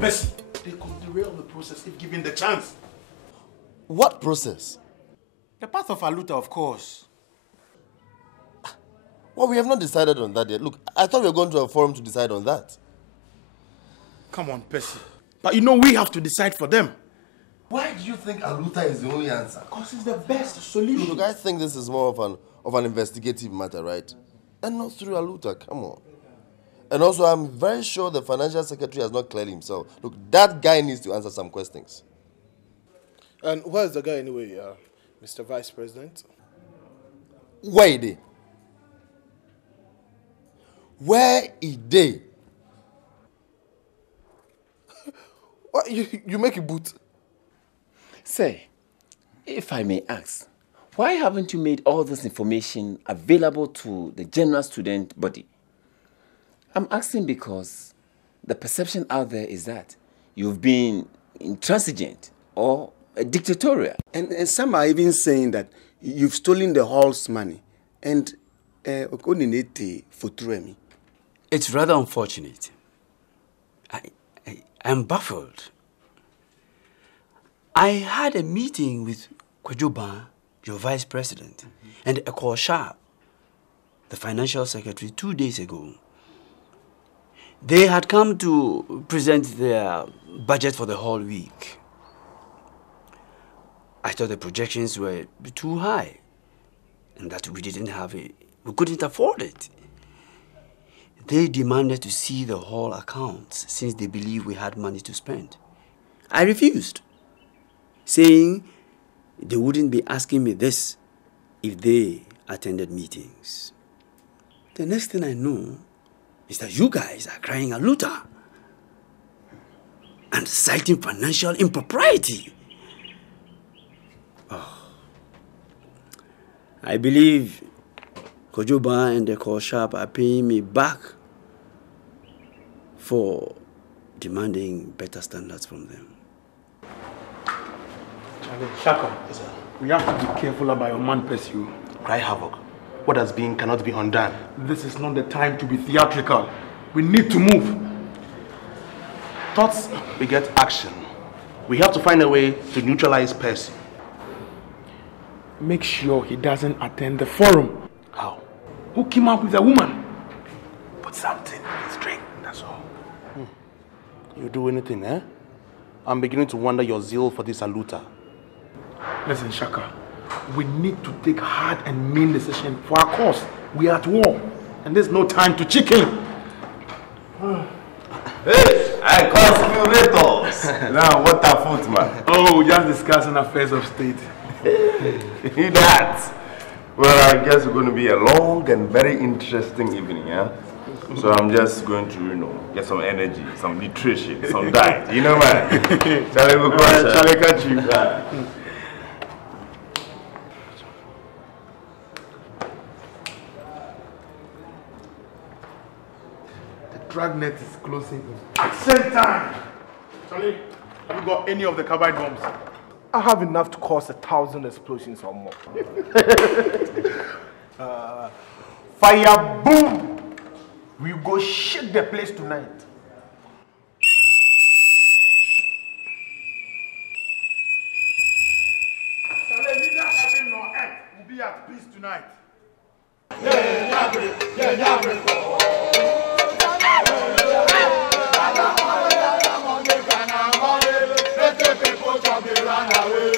Percy, they could derail the process if given the chance. What process? The path of Aluta, of course. Well, we have not decided on that yet. Look, I thought we were going to a forum to decide on that. Come on, Percy. But you know we have to decide for them. Why do you think Aluta is the only answer? Because it's the best solution. Look, I think this is more of an investigative matter, right? And not through Aluta, come on. And also, I'm very sure the financial secretary has not cleared himself. Look, that guy needs to answer some questions. And where's the guy anyway, Mr. Vice President? Where is he? Where is he? What, you make a boot? Say, if I may ask, why haven't you made all this information available to the general student body? I'm asking because the perception out there is that you've been intransigent or dictatorial. And some are even saying that you've stolen the hall's money and It's rather unfortunate. I'm baffled. I had a meeting with Kwajoba, your vice president, and Eko Sharp, the financial secretary, 2 days ago. They had come to present their budget for the whole week. I thought the projections were too high and that we couldn't afford it. They demanded to see the whole accounts since they believed we had money to spend. I refused, saying they wouldn't be asking me this if they attended meetings. The next thing I know is that you guys are crying Aluta and citing financial impropriety. Oh. I believe Kojoba and the Koshap are paying me back for demanding better standards from them. Charlie, Shaka, we have to be careful about your man, Percy. Cry havoc. What has been cannot be undone. This is not the time to be theatrical. We need to move. Thoughts beget action. We have to find a way to neutralize Percy. Make sure he doesn't attend the forum. How? Hook him up with a woman. Put something in his drink, that's all. You do anything, eh? I'm beginning to wonder your zeal for this Aluta. Listen, Shaka. We need to take hard and mean decisions for our cause. We are at war. And there's no time to chicken. Hey, I conspirators. Now, what a footman. Oh, just discussing affairs of state. That. Well, I guess it's going to be a long and very interesting evening, yeah? So I'm just going to, get some energy, some nutrition, some diet. You know, man. Shall I catch you? The dragnet is closing in. Same time. Charlie, have you got any of the carbide bombs? I have enough to cause 1,000 explosions or more. Fire boom! We go shake the place tonight. Charlie, neither heaven nor earth will be at peace tonight. He ran away.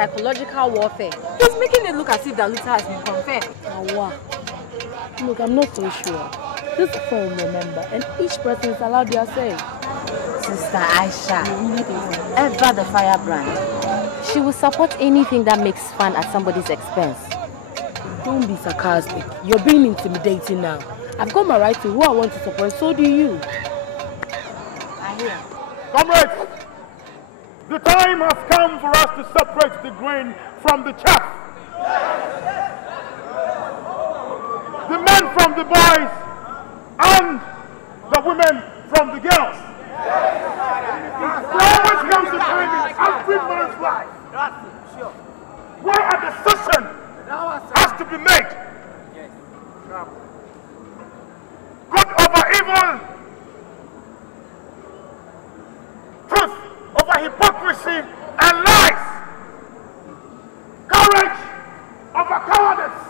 psychological warfare. He's making it look as if the Aluta has been confirmed. Awa. Look, I'm not so sure. This phone, remember, and each person is allowed their say. Sister Aisha, ever the firebrand. She will support anything that makes fun at somebody's expense. Don't be sarcastic. You're being intimidating now. I've got my right to who I want to support, so do you. I hear. Comrades, the time has come for us to separate the grain from the chaff. The men from the boys and the women from the girls. There always comes a time in every man's life where a decision has to be made. Good over evil, truth over hypocrisy and lies, courage over cowardice.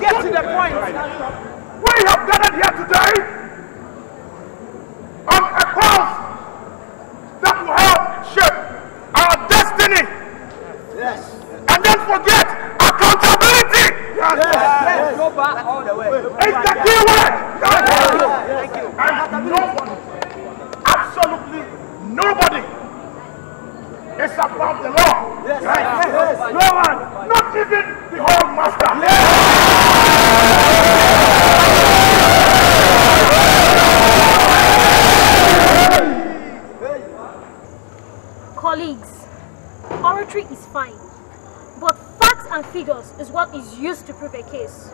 Get to the point. We have gathered here today on a cause that will help shape our destiny. Yes. And don't forget accountability. Yes. Yes. Go back all the way. It's the key word. Yes. Thank you. And nobody, absolutely nobody, is above the law. Yes. Yes. Yes. No one, not even the whole master. Yes. Colleagues, oratory is fine, but facts and figures is what is used to prove a case.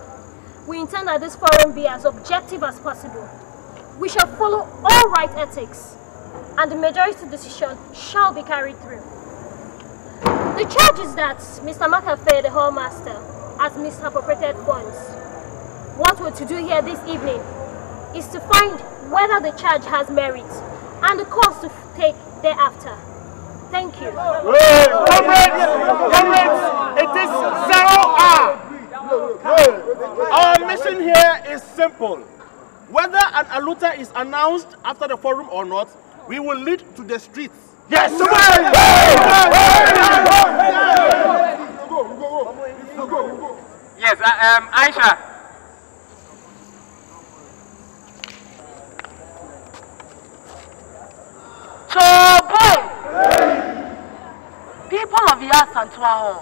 We intend that this forum be as objective as possible. We shall follow all right ethics, and the majority decision shall be carried through. The charge is that Mr. McAfee, the hall master, has misappropriated funds. What we're to do here this evening is to find whether the charge has merit and the course to take thereafter. Thank you. Comrades, it is 0 hour. Our mission here is simple. Whether an Aluta is announced after the forum or not, we will lead to the streets. Yes! Yes, Aisha. People of Yasantua,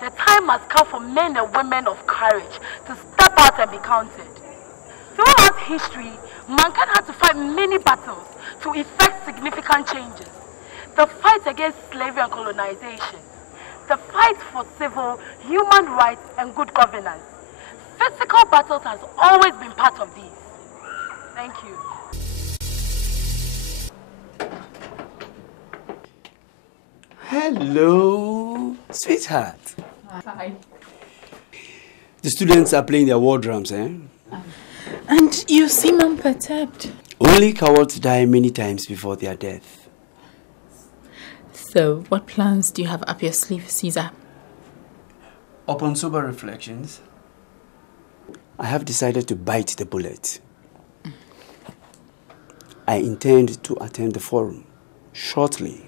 the time has come for men and women of courage to step out and be counted. Throughout history, mankind had to fight many battles to effect significant changes. The fight against slavery and colonization, the fight for civil, human rights and good governance. Physical battles has always been part of these. Thank you. Hello, sweetheart. Hi. The students are playing their war drums, eh? And you seem unperturbed. Only cowards die many times before their death. So, what plans do you have up your sleeve, Caesar? Upon sober reflections, I have decided to bite the bullet. I intend to attend the forum shortly.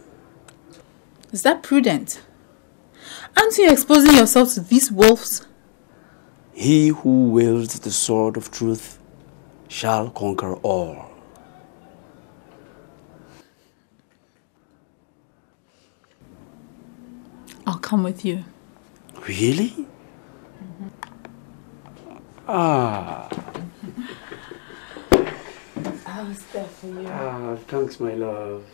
Is that prudent? Aren't you exposing yourself to these wolves? He who wields the sword of truth shall conquer all. I'll come with you. Really? Ah. How's that for you? Ah, thanks, my love.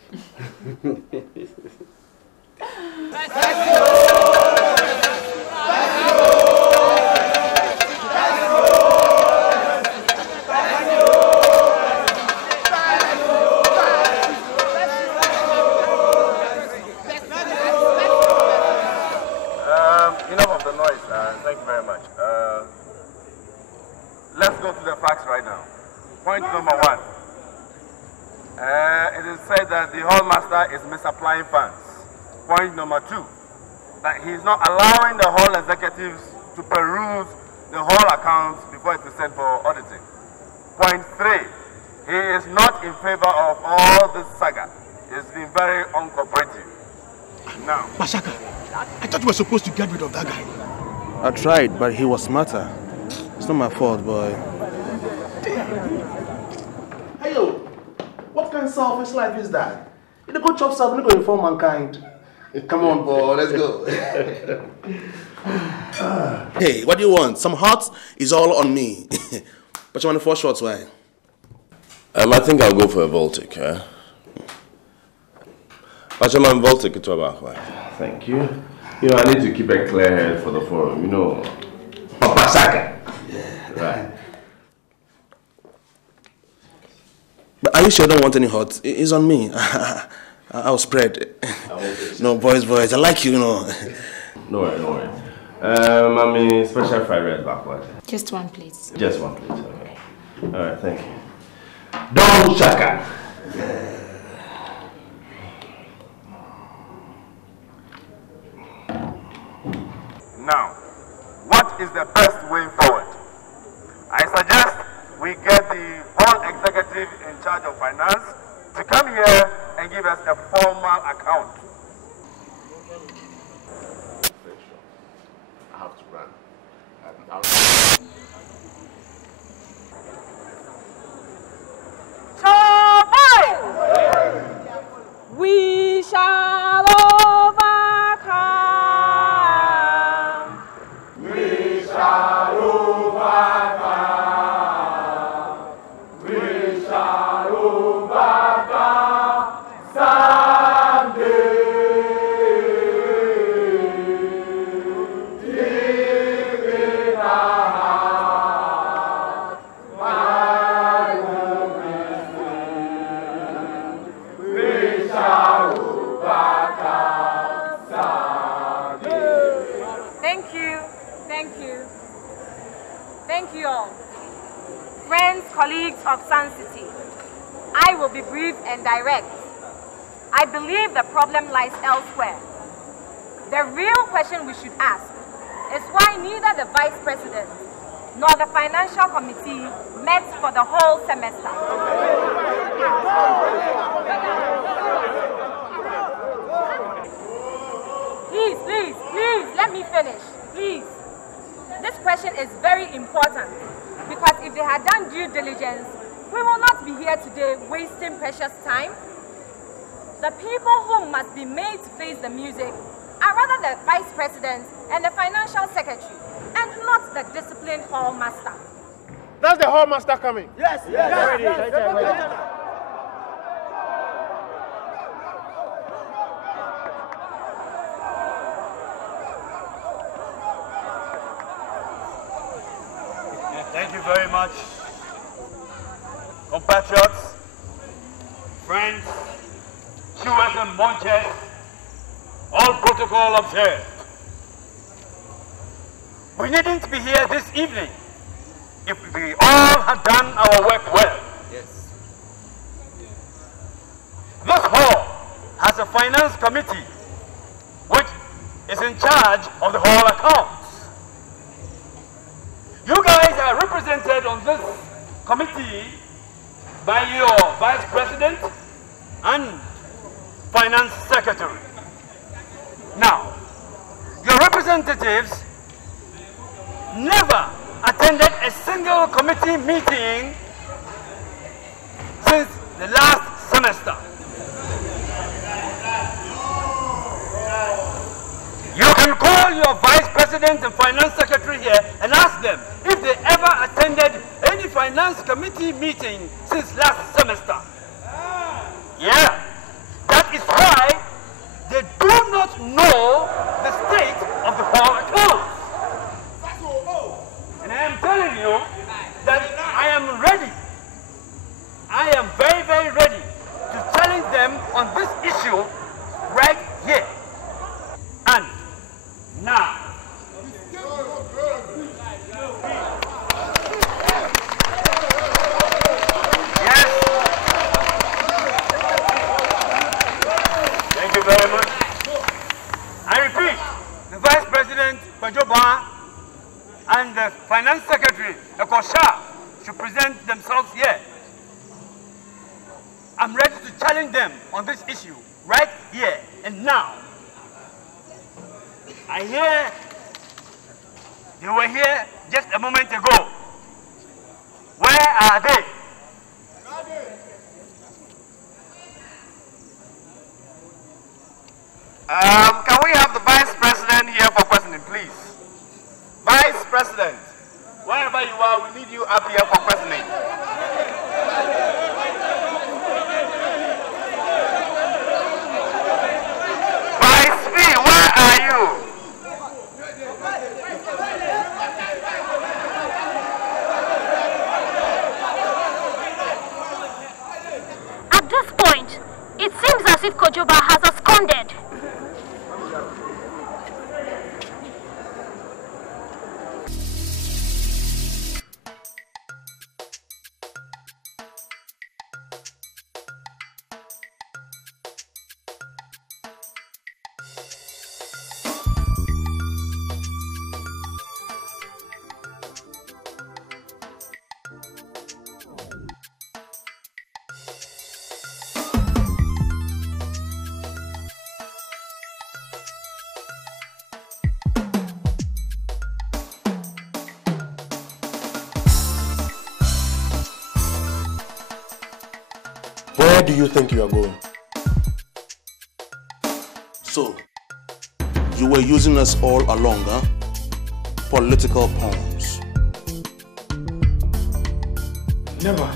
Enough of the noise. Thank you very much. Let's go to the facts right now. Point number 1. It is said that the hall master is misapplying funds. Point number 2, that he is not allowing the hall executives to peruse the hall accounts before it is sent for auditing. Point 3, he is not in favor of all this saga. He's been very uncooperative. Now, Mashaka, I thought you were supposed to get rid of that guy. I tried, but he was smarter. It's not my fault, boy. Hey, yo, what kind of selfish life is that? You don't go chop stuff, you don't go inform mankind. Come on, boy, let's go. Hey, what do you want? Some hot is all on me. But you want 4 shots, why? I think I'll go for a Voltic, eh? Pachaman Voltic to about why? Thank you. You know, I need to keep a clear head for the forum, you know. Papasaka. Yeah. Right. But are you sure you don't want any hot? It's on me. I'll spread. No, boys, I like you, you know. No worry. I mean, special fried rice backward. Just one, please. Just one, please. Okay. All right, thank you. Don Shaka. Now, what is the best way forward? I suggest we get the whole executive in charge of finance to come here and give us a formal account. I have to run. We shall overcome. We shall overcome. We shall overcome someday. Deep in our heart, my hope is we shall overcome someday. Thank you all. Friends, colleagues of Sun City, I will be brief and direct. I believe the problem lies elsewhere. The real question we should ask is why neither the Vice President nor the Financial Committee met for the whole semester. Please, let me finish, please. This question is very important because if they had done due diligence, we will not be here today wasting precious time. The people who must be made to face the music are rather the Vice President and the Financial Secretary, and not the disciplined hall master. That's the hall master coming. Yes. Thank you very much, compatriots, friends, chewers and munchers, all protocol observed. We needn't be here this evening if we all had done our work well. Yes. This hall has a finance committee which is in charge of the hall accounts. You guys are represented on this committee by your Vice President and Finance Secretary. Now, your representatives never attended a single committee meeting since the last semester. You can call your Vice President and Finance Secretary here and ask them if they ever attended any Finance Committee meeting since last semester. Yeah, that is why they do not know the state of the hall accounts. And I am telling you that I am ready. I am very, very ready to challenge them on this issue right here. And now, yes, thank you very much. I repeat, the Vice President, Pajoba, and the Finance Secretary, Ekosha, should present themselves here. hear they were here just a moment ago. Where are they? Can we have the Vice President here for questioning, please? Vice President, wherever you are, we need you up here for questioning. Vice P, where are you? At this point, it seems as if Kojoba has absconded. Where do you think you are going? So, you were using us all along, huh? Political pawns. Never.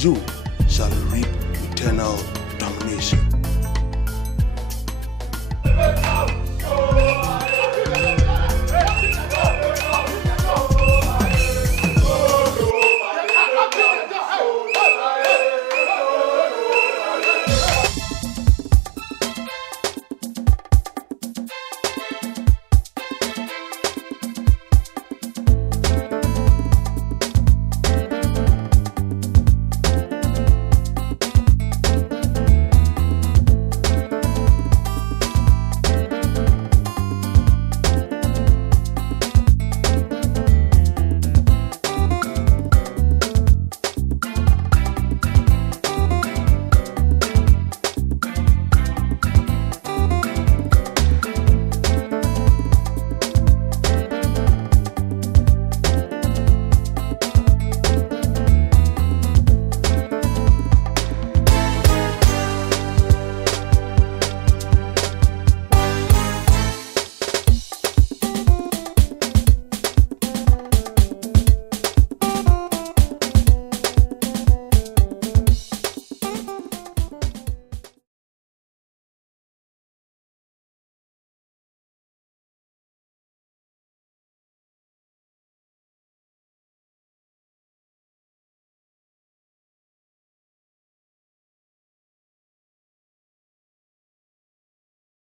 You shall reap eternal damnation.